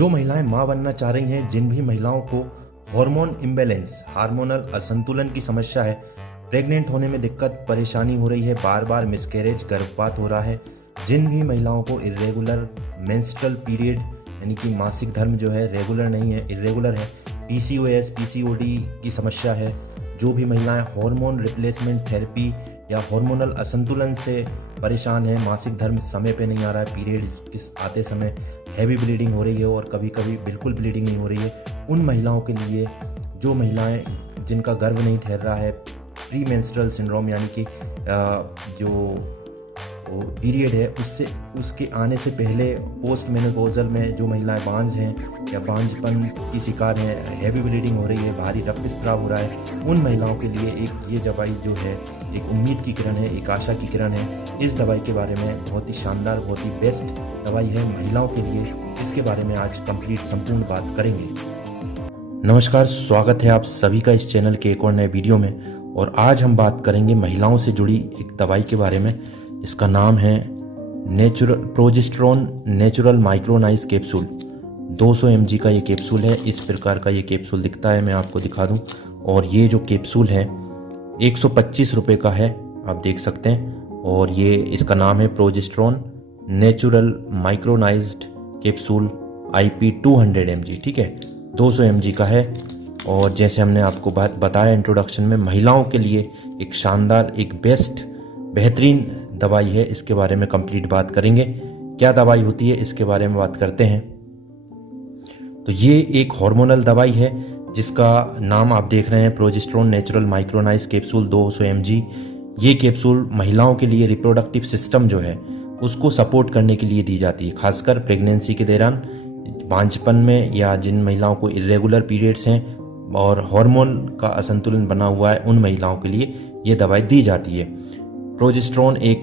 जो महिलाएं मां बनना चाह रही हैं, जिन भी महिलाओं को हार्मोन इम्बैलेंस, हार्मोनल असंतुलन की समस्या है, प्रेग्नेंट होने में दिक्कत परेशानी हो रही है, बार बार मिसकैरेज गर्भपात हो रहा है, जिन भी महिलाओं को इरेगुलर मेंस्ट्रुअल पीरियड यानी कि मासिक धर्म जो है रेगुलर नहीं है, इरेगुलर है, पीसीओएस पीसीओडी की समस्या है, जो भी महिलाएं हार्मोन रिप्लेसमेंट थेरेपी या हार्मोनल असंतुलन से परेशान है, मासिक धर्म समय पे नहीं आ रहा है, पीरियड किस आते समय हैवी ब्लीडिंग हो रही है और कभी कभी बिल्कुल ब्लीडिंग नहीं हो रही है, उन महिलाओं के लिए, जो महिलाएं जिनका गर्भ नहीं ठहर रहा है, प्री मेंस्ट्रुअल सिंड्रोम यानी कि जो पीरियड है उसके आने से पहले पोस्ट मेनोपॉजल में जो महिलाएं बांझ हैं या बांझपन की शिकार हैं, हैवी ब्लीडिंग हो रही है, भारी रक्तस्राव हो रहा है, उन महिलाओं के लिए एक ये दवाई जो है एक उम्मीद की किरण है, एक आशा की किरण है। इस दवाई के बारे में बहुत ही शानदार, बहुत ही बेस्ट दवाई है महिलाओं के लिए। इसके बारे में आज कंप्लीट संपूर्ण बात करेंगे। नमस्कार, स्वागत है आप सभी का इस चैनल के एक और नए वीडियो में। और आज हम बात करेंगे महिलाओं से जुड़ी एक दवाई के बारे में। इसका नाम है progesterone natural micronised capsule. 200 mg का ये कैप्सूल है। इस प्रकार का ये कैप्सूल दिखता है, मैं आपको दिखा दूं। और ये जो कैप्सूल है 125 रुपये का है, आप देख सकते हैं। और ये इसका नाम है progesterone natural micronized capsule IP 200 mg, ठीक है, 200 mg का है। और जैसे हमने आपको बताया इंट्रोडक्शन में, महिलाओं के लिए एक शानदार, एक बेस्ट, बेहतरीन दवाई है। इसके बारे में कंप्लीट बात करेंगे। क्या दवाई होती है इसके बारे में बात करते हैं। तो ये एक हार्मोनल दवाई है जिसका नाम आप देख रहे हैं, progesterone natural micronised capsule 200 mg। ये कैप्सूल महिलाओं के लिए रिप्रोडक्टिव सिस्टम जो है उसको सपोर्ट करने के लिए दी जाती है, खासकर प्रेगनेंसी के दौरान, बांझपन में, या जिन महिलाओं को इरेगुलर पीरियड्स हैं और हार्मोन का असंतुलन बना हुआ है, उन महिलाओं के लिए ये दवाई दी जाती है। प्रोजेस्टेरोन एक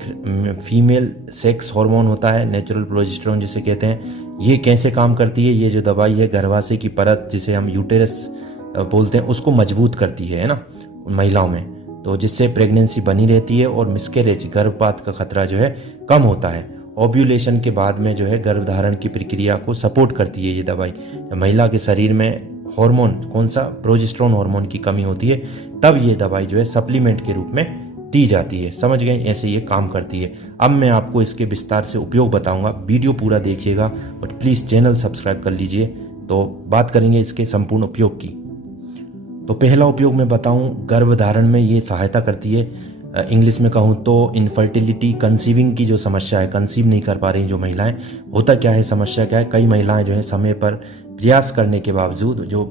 फीमेल सेक्स हार्मोन होता है, नेचुरल प्रोजेस्टेरोन जिसे कहते हैं। ये कैसे काम करती है, ये जो दवाई है गर्भाशय की परत, जिसे हम यूटेरस बोलते हैं, उसको मजबूत करती है ना महिलाओं में, तो जिससे प्रेगनेंसी बनी रहती है और मिसकैरेज, गर्भपात का खतरा जो है कम होता है। ओव्यूलेशन के बाद में जो है गर्भधारण की प्रक्रिया को सपोर्ट करती है ये दवाई। महिला के शरीर में हार्मोन, कौन सा, प्रोजेस्टेरोन हार्मोन की कमी होती है, तब ये दवाई जो है सप्लीमेंट के रूप में दी जाती है। समझ गए, ऐसे ये काम करती है। अब मैं आपको इसके विस्तार से उपयोग बताऊंगा, वीडियो पूरा देखिएगा और प्लीज़ चैनल सब्सक्राइब कर लीजिए। तो बात करेंगे इसके संपूर्ण उपयोग की। तो पहला उपयोग मैं बताऊं, गर्भधारण में ये सहायता करती है। इंग्लिश में कहूँ तो इनफर्टिलिटी, कंसीविंग की जो समस्या है, कंसीव नहीं कर पा रही जो महिलाएं, होता क्या है, समस्या क्या है, कई महिलाएं जो है समय पर प्रयास करने के बावजूद, जो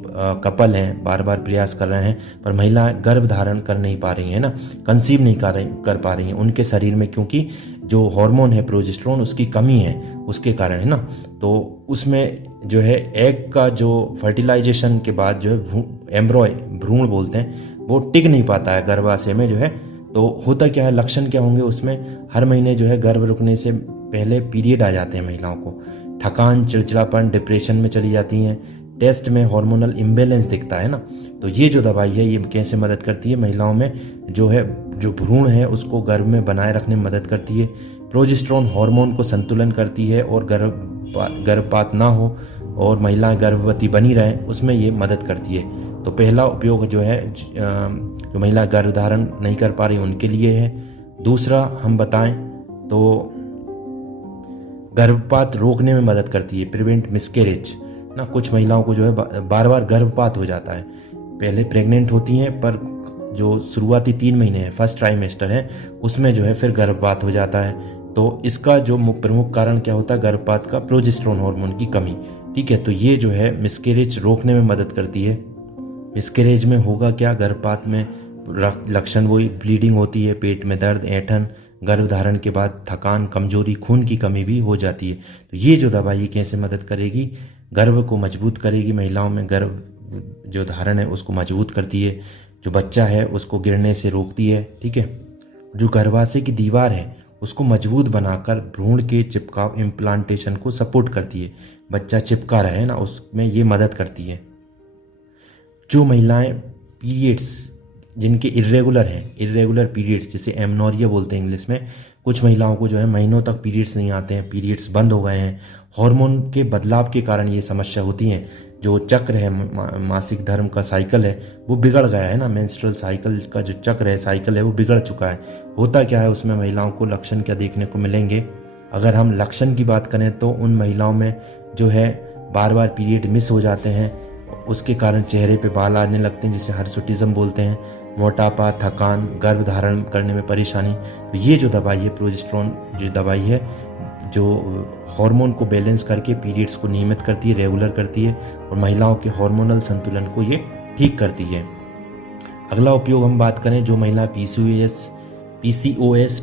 कपल हैं बार बार प्रयास कर रहे हैं पर महिलाएं गर्भ धारण कर नहीं पा रही हैं ना, कंसीव नहीं कर पा रही हैं, उनके शरीर में क्योंकि जो हार्मोन है प्रोजेस्टेरोन उसकी कमी है, उसके कारण, है ना। तो उसमें जो है एग का जो फर्टिलाइजेशन के बाद जो है एम्ब्रॉय, भ्रूण बोलते हैं, वो टिक नहीं पाता है गर्भाशय में जो है। तो होता क्या है, लक्षण क्या होंगे उसमें, हर महीने जो है गर्भ रुकने से पहले पीरियड आ जाते हैं महिलाओं को, थकान, चिड़चिड़ापन, डिप्रेशन में चली जाती हैं, टेस्ट में हार्मोनल इम्बैलेंस दिखता है ना। तो ये जो दवाई है ये कैसे मदद करती है, महिलाओं में जो है, जो भ्रूण है उसको गर्भ में बनाए रखने में मदद करती है, प्रोजेस्टेरोन हार्मोन को संतुलन करती है और गर्भपात ना हो और महिलाएं गर्भवती बनी रहें, उसमें ये मदद करती है। तो पहला उपयोग जो है, जो महिला गर्भधारण नहीं कर पा रही उनके लिए है। दूसरा हम बताएं तो गर्भपात रोकने में मदद करती है, प्रिवेंट मिसकैरेज ना। कुछ महिलाओं को जो है बार बार गर्भपात हो जाता है, पहले प्रेग्नेंट होती हैं पर जो शुरुआती 3 महीने हैं, फर्स्ट ट्राइमेस्टर है, उसमें जो है फिर गर्भपात हो जाता है। तो इसका जो प्रमुख कारण क्या होता है, गर्भपात का प्रोजेस्टेरोन हार्मोन की कमी, ठीक है। तो ये जो है मिसकैरेज रोकने में मदद करती है। मिसकैरेज में होगा क्या, गर्भपात में लक्षण वही, ब्लीडिंग होती है, पेट में दर्द, ऐंठन, गर्भधारण के बाद थकान, कमजोरी, खून की कमी भी हो जाती है। तो ये जो दवाई कैसे मदद करेगी, गर्भ को मजबूत करेगी, महिलाओं में गर्भ जो धारण है उसको मजबूत करती है, जो बच्चा है उसको गिरने से रोकती है, ठीक है। जो गर्भाशय की दीवार है उसको मजबूत बनाकर भ्रूण के चिपकाव, इम्प्लांटेशन को सपोर्ट करती है, बच्चा चिपका रहे ना, उसमें ये मदद करती है। जो महिलाएं पीरियड्स जिनके इरेगुलर हैं, इरेगुलर पीरियड्स जिसे एमनोरिया बोलते हैं इंग्लिश में, कुछ महिलाओं को जो है महीनों तक पीरियड्स नहीं आते हैं, पीरियड्स बंद हो गए हैं, हार्मोन के बदलाव के कारण ये समस्या होती है। जो चक्र है मासिक धर्म का साइकिल है वो बिगड़ गया है ना, मेंस्ट्रुअल साइकिल का जो चक्र है साइकिल है वो बिगड़ चुका है। होता क्या है उसमें महिलाओं को लक्षण क्या देखने को मिलेंगे? अगर हम लक्षण की बात करें तो उन महिलाओं में जो है बार बार पीरियड मिस हो जाते हैं, उसके कारण चेहरे पे बाल आने लगते हैं जिसे हर्सुटिज्म बोलते हैं, मोटापा, थकान, गर्भ धारण करने में परेशानी। तो ये जो दवाई है प्रोजेस्टेरोन जो दवाई है जो हार्मोन को बैलेंस करके पीरियड्स को नियमित करती है, रेगुलर करती है और महिलाओं के हार्मोनल संतुलन को ये ठीक करती है। अगला उपयोग हम बात करें जो महिला PCOS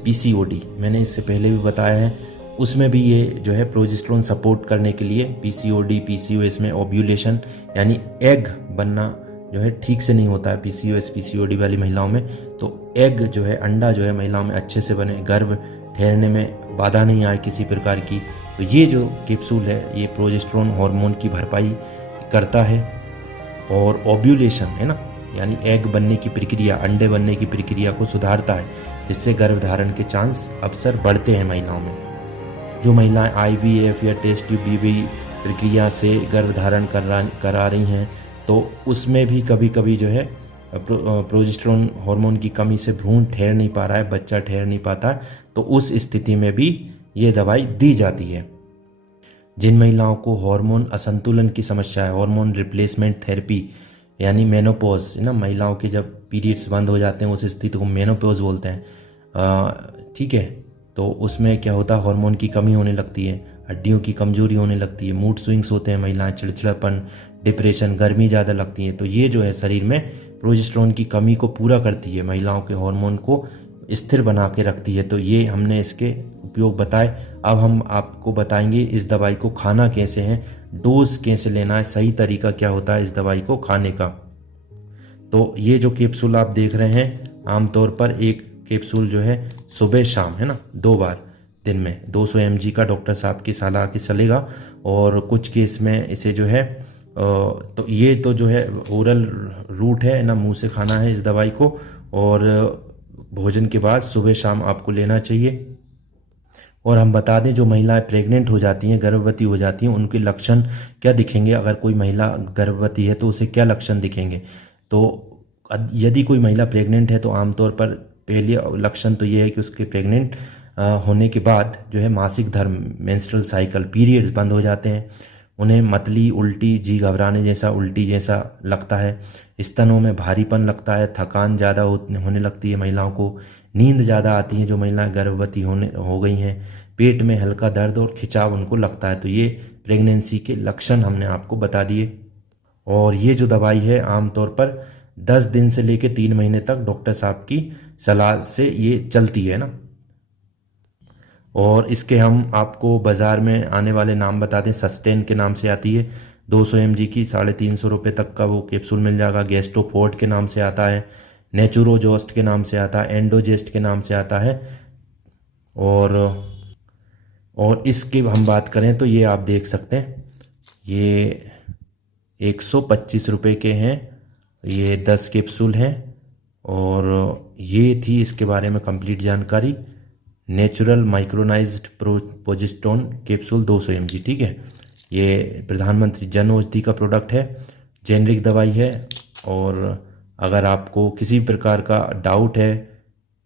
PCOD, मैंने इससे पहले भी बताया है, उसमें भी ये जो है प्रोजेस्टेरोन सपोर्ट करने के लिए PCOD PCOS में ओव्यूलेशन यानी एग बनना जो है ठीक से नहीं होता है PCOS PCOD वाली महिलाओं में, तो एग जो है अंडा जो है महिलाओं में अच्छे से बने, गर्भ ठहरने में बाधा नहीं आए किसी प्रकार की। तो ये जो कैप्सूल है ये प्रोजेस्टेरोन हार्मोन की भरपाई करता है और ओव्यूलेशन है ना यानी एग बनने की प्रक्रिया, अंडे बनने की प्रक्रिया को सुधारता है, जिससे गर्भधारण के चांस अवसर बढ़ते हैं महिलाओं में। जो महिलाएं IVF या टेस्ट ट्यूब BBI प्रक्रिया से गर्भधारण करा रही हैं तो उसमें भी कभी कभी जो है प्रोजेस्टेरोन हार्मोन की कमी से भ्रूण ठहर नहीं पा रहा है, बच्चा ठहर नहीं पाता, तो उस स्थिति में भी ये दवाई दी जाती है। जिन महिलाओं को हार्मोन असंतुलन की समस्या है, हार्मोन रिप्लेसमेंट थेरेपी यानी मेनोपॉज है ना, महिलाओं के जब पीरियड्स बंद हो जाते हैं उस स्थिति को मेनोपॉज बोलते हैं, ठीक है। तो उसमें क्या होता है हार्मोन की कमी होने लगती है, हड्डियों की कमजोरी होने लगती है, मूड स्विंग्स होते हैं, महिलाएं चिड़चिड़ापन, डिप्रेशन, गर्मी ज़्यादा लगती है। तो ये जो है शरीर में प्रोजेस्टेरोन की कमी को पूरा करती है, महिलाओं के हार्मोन को स्थिर बना के रखती है। तो ये हमने इसके उपयोग बताए। अब हम आपको बताएंगे इस दवाई को खाना कैसे है, डोज कैसे लेना है, सही तरीका क्या होता है इस दवाई को खाने का। तो ये जो कैप्सूल आप देख रहे हैं आमतौर पर एक कैप्सूल जो है सुबह शाम है ना 2 बार दिन में 200 mg का डॉक्टर साहब की सलाह के चलेगा, और कुछ केस में इसे जो है तो ये तो जो है ओरल रूट है ना, मुंह से खाना है इस दवाई को, और भोजन के बाद सुबह शाम आपको लेना चाहिए। और हम बता दें जो महिलाएं प्रेग्नेंट हो जाती हैं, गर्भवती हो जाती हैं, उनके लक्षण क्या दिखेंगे। अगर कोई महिला गर्भवती है तो उसे क्या लक्षण दिखेंगे। तो यदि कोई महिला प्रेग्नेंट है तो आमतौर पर पहले लक्षण तो ये है कि उसके प्रेग्नेंट होने के बाद जो है मासिक धर्म मेंस्ट्रुअल साइकिल पीरियड्स बंद हो जाते हैं, उन्हें मतली, उल्टी, जी घबराने जैसा, उल्टी जैसा लगता है, स्तनों में भारीपन लगता है, थकान ज़्यादा होने लगती है महिलाओं को, नींद ज़्यादा आती है जो महिलाएं गर्भवती हो गई हैं, पेट में हल्का दर्द और खिंचाव उनको लगता है। तो ये प्रेगनेंसी के लक्षण हमने आपको बता दिए। और ये जो दवाई है आमतौर पर 10 दिन से लेकर 3 महीने तक डॉक्टर साहब की सलाह से ये चलती है ना। और इसके हम आपको बाज़ार में आने वाले नाम बता दें, सस्टेन के नाम से आती है 200 mg की 350 रुपये तक का वो कैप्सूल मिल जाएगा। गैस्ट्रोफोर्ट के नाम से आता है, नेचुरोजोस्ट के नाम से आता है, एंडोजेस्ट के नाम से आता है। और इसकी हम बात करें तो ये आप देख सकते हैं ये 125 रुपये के हैं, ये 10 कैप्सूल हैं। और ये थी इसके बारे में कंप्लीट जानकारी। Natural micronized progesterone capsule 200 mg, ठीक है। ये प्रधानमंत्री जन औषधि का प्रोडक्ट है, जेनरिक दवाई है। और अगर आपको किसी प्रकार का डाउट है,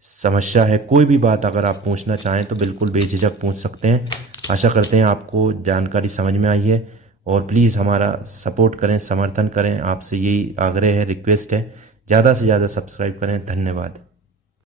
समस्या है, कोई भी बात अगर आप पूछना चाहें तो बिल्कुल बेझिझक पूछ सकते हैं। आशा करते हैं आपको जानकारी समझ में आई है, और प्लीज़ हमारा सपोर्ट करें, समर्थन करें, आपसे यही आग्रह है, रिक्वेस्ट है, ज़्यादा से ज़्यादा सब्सक्राइब करें। धन्यवाद।